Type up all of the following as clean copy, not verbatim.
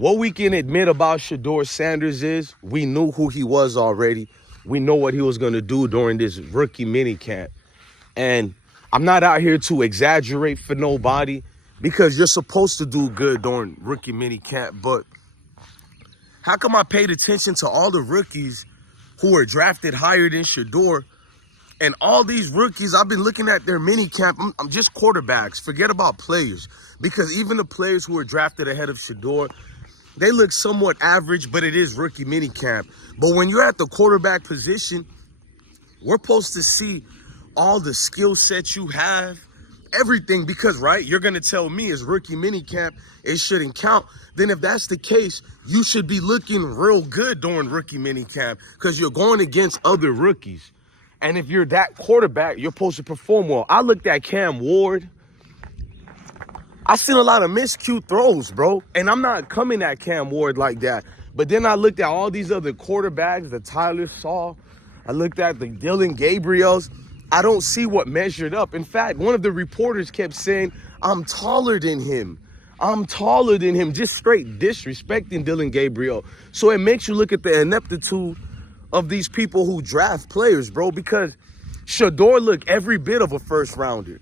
What we can admit about Shedeur Sanders is we knew who he was already. We know what he was going to do during this rookie mini camp. And I'm not out here to exaggerate for nobody because you're supposed to do good during rookie mini camp. But how come I paid attention to all the rookies who were drafted higher than Shedeur? And all these rookies, I've been looking at their mini camp. I'm just quarterbacks. Forget about players. Because even the players who were drafted ahead of Shedeur, they look somewhat average, but it is rookie mini camp. But when you're at the quarterback position, we're supposed to see all the skill sets you have, everything, because, right, you're going to tell me as rookie mini camp, it shouldn't count. Then if that's the case, you should be looking real good during rookie mini camp because you're going against other rookies. And if you're that quarterback, you're supposed to perform well. I looked at Cam Ward. I seen a lot of miscued throws, bro. And I'm not coming at Cam Ward like that. But then I looked at all these other quarterbacks, the Tyler Saw. I looked at the Dylan Gabriels. I don't see what measured up. In fact, one of the reporters kept saying, I'm taller than him. I'm taller than him. Just straight disrespecting Dylan Gabriel. So it makes you look at the ineptitude of these people who draft players, bro, because Shedeur looked every bit of a first rounder.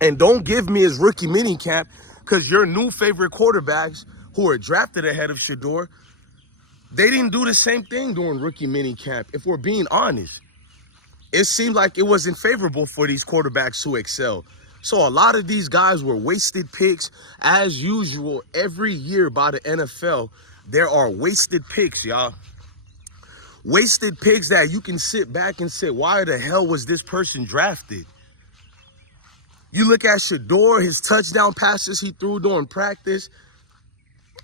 And don't give me his rookie mini camp because your new favorite quarterbacks who are drafted ahead of Shedeur, they didn't do the same thing during rookie mini camp. If we're being honest, it seemed like it wasn't favorable for these quarterbacks to excel. So a lot of these guys were wasted picks. As usual, every year by the NFL, there are wasted picks, y'all. Wasted picks that you can sit back and say, why the hell was this person drafted? You look at Shedeur, his touchdown passes he threw during practice.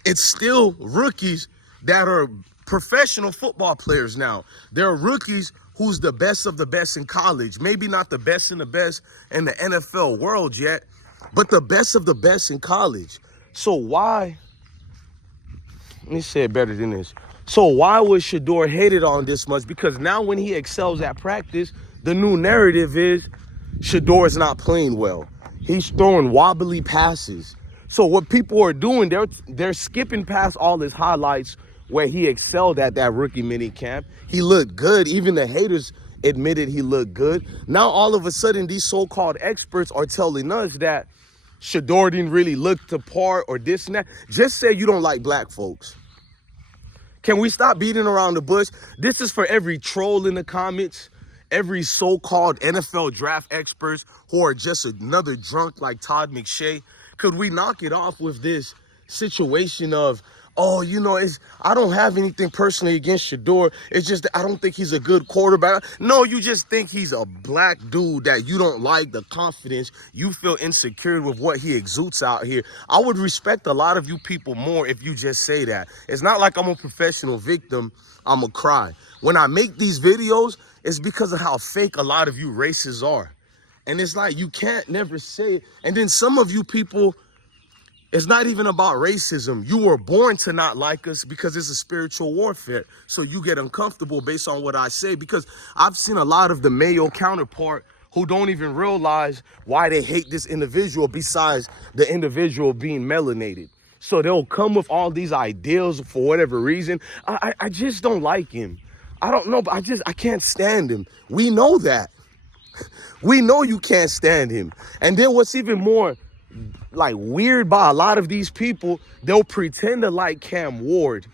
It's still rookies that are professional football players now. There are rookies who's the best of the best in college. Maybe not the best in the best in the NFL world yet, but the best of the best in college. So why, let me say it better than this. So why was Shedeur hated on this much? Because now when he excels at practice, the new narrative is Shedeur is not playing well. He's throwing wobbly passes. So what people are doing, they're skipping past all his highlights where he excelled at that rookie mini camp. He looked good. Even the haters admitted he looked good. Now all of a sudden, these so-called experts are telling us that Shedeur didn't really look to par or this and that. Just say you don't like black folks. Can we stop beating around the bush? This is for every troll in the comments, every so-called NFL draft experts who are just another drunk like Todd McShay. Could we knock it off with this situation of, oh, you know, I don't have anything personally against Shedeur. It's just that I don't think he's a good quarterback. No, you just think he's a black dude that you don't like the confidence. You feel insecure with what he exudes out here. I would respect a lot of you people more if you just say that. It's not like I'm a professional victim. I'm a cry. When I make these videos, it's because of how fake a lot of you racists are. And it's like you can't never say it. And then some of you people, it's not even about racism. You were born to not like us because it's a spiritual warfare. So you get uncomfortable based on what I say, because I've seen a lot of the male counterpart who don't even realize why they hate this individual besides the individual being melanated. So they'll come with all these ideals for whatever reason. I just don't like him. I don't know, but I can't stand him. We know that. We know you can't stand him. And then what's even more like weird by a lot of these people, they'll pretend to like Cam Ward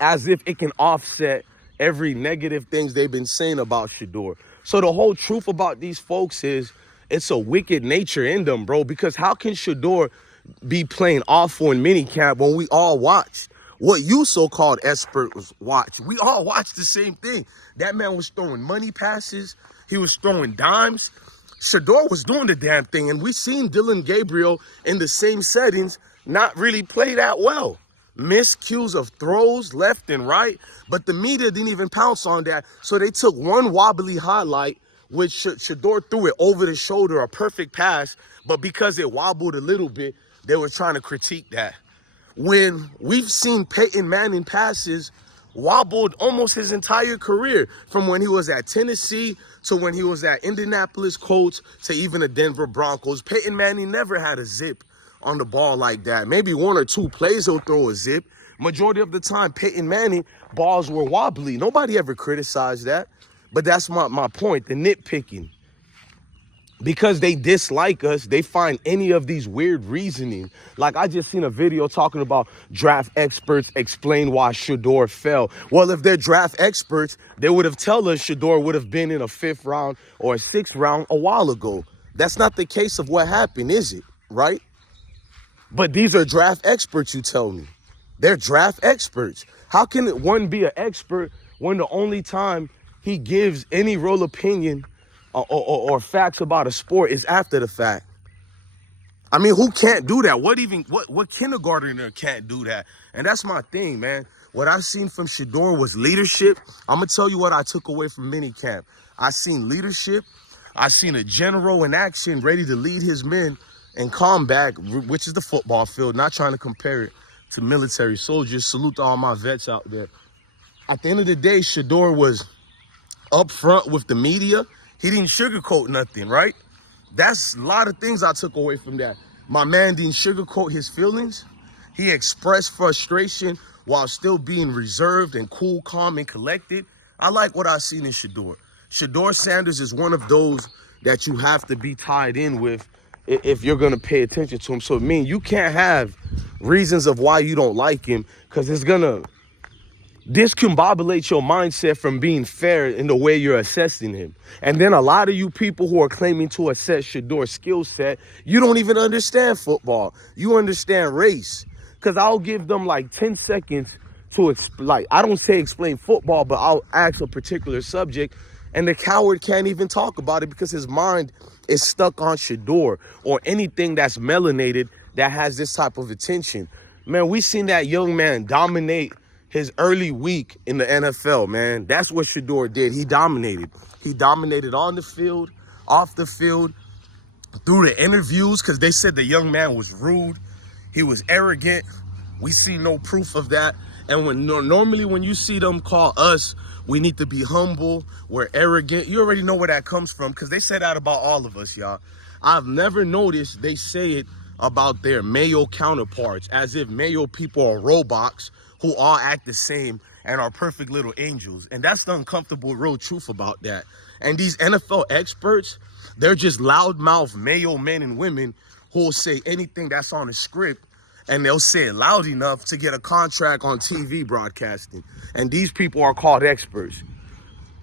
as if it can offset every negative things they've been saying about Shedeur. So the whole truth about these folks is it's a wicked nature in them, bro, because how can Shedeur be playing awful in minicamp when we all watched what you so-called experts watch? We all watched the same thing. That man was throwing money passes. He was throwing dimes. Shedeur was doing the damn thing, and we seen Dylan Gabriel in the same settings not really play that well. Miscues of throws left and right, but the media didn't even pounce on that. So they took one wobbly highlight, which Shedeur threw it over the shoulder, a perfect pass, but because it wobbled a little bit, they were trying to critique that. When we've seen Peyton Manning passes wobbled almost his entire career, from when he was at Tennessee to when he was at Indianapolis Colts to even the Denver Broncos. Peyton Manning never had a zip on the ball like that. Maybe one or two plays he'll throw a zip. Majority of the time, Peyton Manning, balls were wobbly. Nobody ever criticized that. But that's my point, the nitpicking. Because they dislike us, they find any of these weird reasoning. Like I just seen a video talking about draft experts explain why Shedeur fell. Well, if they're draft experts, they would have told us Shedeur would have been in a 5th round or a 6th round a while ago. That's not the case of what happened, is it? Right? But these are draft experts, you tell me. They're draft experts. How can one be an expert when the only time he gives any real opinion or facts about a sport is after the fact? I mean, who can't do that? What kindergartner can't do that? And that's my thing, man. What I seen from Shedeur was leadership. I'm gonna tell you what I took away from minicamp. I seen leadership. I seen a general in action ready to lead his men in combat, which is the football field. Not trying to compare it to military soldiers. Salute to all my vets out there. At the end of the day, Shedeur was up front with the media. He didn't sugarcoat nothing, right? That's a lot of things I took away from that. My man didn't sugarcoat his feelings. He expressed frustration while still being reserved and cool, calm, and collected. I like what I seen in Shedeur. Shedeur Sanders is one of those that you have to be tied in with if you're going to pay attention to him. So, I mean, you can't have reasons of why you don't like him because it's going to discombobulate your mindset from being fair in the way you're assessing him. And then a lot of you people who are claiming to assess Shedeur's skill set, you don't even understand football. You understand race. Because I'll give them like 10 seconds to, I don't say explain football, but I'll ask a particular subject. And the coward can't even talk about it because his mind is stuck on Shedeur or anything that's melanated that has this type of attention. Man, we seen that young man dominate his early week in the NFL, man. That's what Shedeur did. He dominated. He dominated on the field, off the field, through the interviews, because they said the young man was rude. He was arrogant. We see no proof of that. And normally when you see them call us, we need to be humble, we're arrogant, you already know where that comes from, because they say that about all of us, y'all. I've never noticed they say it about their male counterparts, as if male people are robots who all act the same and are perfect little angels. And that's the uncomfortable real truth about that. And these NFL experts, they're just loudmouth male men and women who will say anything that's on the script, and they'll say it loud enough to get a contract on TV broadcasting. And these people are called experts.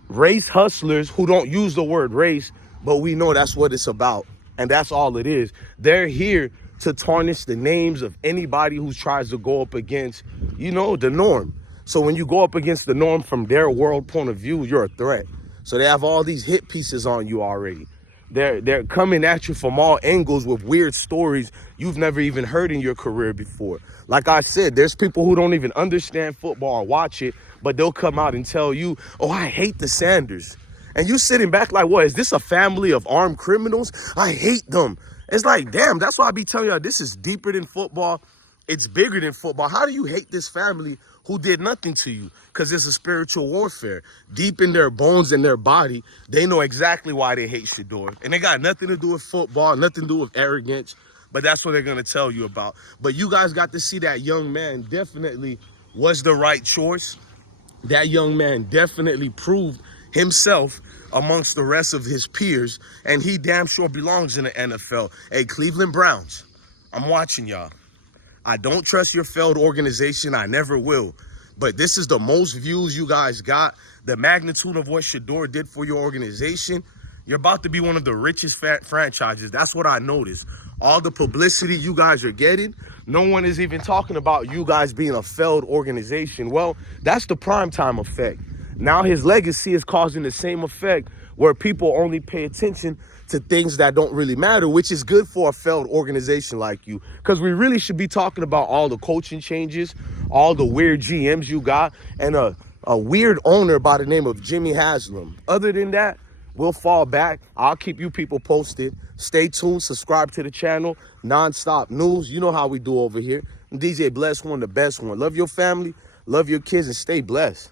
Race hustlers who don't use the word race, but we know that's what it's about. And that's all it is. They're here to tarnish the names of anybody who tries to go up against, the norm. So when you go up against the norm from their world point of view, you're a threat. So they have all these hit pieces on you already. They're coming at you from all angles with weird stories you've never even heard in your career before. Like I said, there's people who don't even understand football or watch it, but they'll come out and tell you, oh, I hate the Sanders. And you sitting back like, what, is this a family of armed criminals? I hate them. It's like, damn, that's why I be telling y'all this is deeper than football. It's bigger than football. How do you hate this family who did nothing to you? Because it's a spiritual warfare. Deep in their bones and their body, they know exactly why they hate Shedeur. And they got nothing to do with football, nothing to do with arrogance. But that's what they're going to tell you about. But you guys got to see that young man definitely was the right choice. That young man definitely proved himself amongst the rest of his peers, and he damn sure belongs in the NFL. Hey, Cleveland Browns, I'm watching y'all. I don't trust your failed organization. I never will. But this is the most views you guys got. The magnitude of what Shedeur did for your organization. You're about to be one of the richest franchises. That's what I noticed. All the publicity you guys are getting, no one is even talking about you guys being a failed organization. Well, that's the primetime effect. Now his legacy is causing the same effect where people only pay attention to things that don't really matter, which is good for a failed organization like you. Because we really should be talking about all the coaching changes, all the weird GMs you got, and a weird owner by the name of Jimmy Haslam. Other than that, we'll fall back. I'll keep you people posted. Stay tuned. Subscribe to the channel. Non-stop news. You know how we do over here. DJ Bless One, the best one. Love your family. Love your kids and stay blessed.